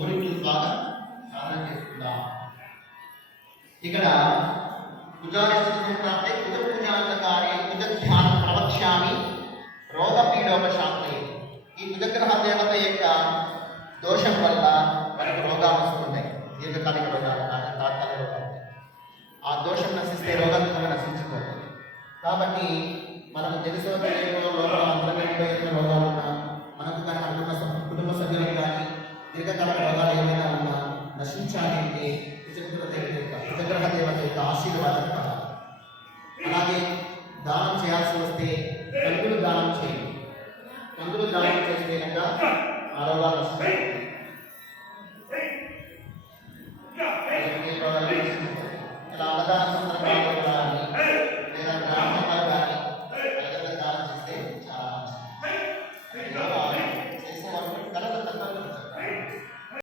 గురించి బాగా సాధన చేసుకుందాం. ఇక్కడ కుజారిష్టే కుజ పూజాంతకార్య కుజ ధ్యానం ప్రవక్ష్యామి రోగ పీడోపశాంతయే. ఈ కుజగ్రహ దేవత యొక్క దోషం వల్ల మనకు రోగాలు వస్తుంటాయి, దీర్ఘకాలిక రోగాలు, తాత్కాలిక రోగాలు. ఆ దోషం నశిస్తే రోగంతో నశించుకోవాలి. కాబట్టి మనకు తెలుసో తెలియని లోపల అంతర్గతంగా రోగాలు ఉన్నా, మనకు కానీ అనుకున్న కుటుంబ సభ్యులకు కానీ దీర్ఘకాలిక రోగాలు ఏమైనా ఉన్నా నశించాలి అంటే కుజగ్రహ దేవత యొక్క ఆశీర్వాదం కావాలి. అలాగే దానం చేయాల్సి వస్తే కందులు దానం చేయండి. కందులు దానం చేస్తే కనుక ఆ రోగాలు వస్తాయి.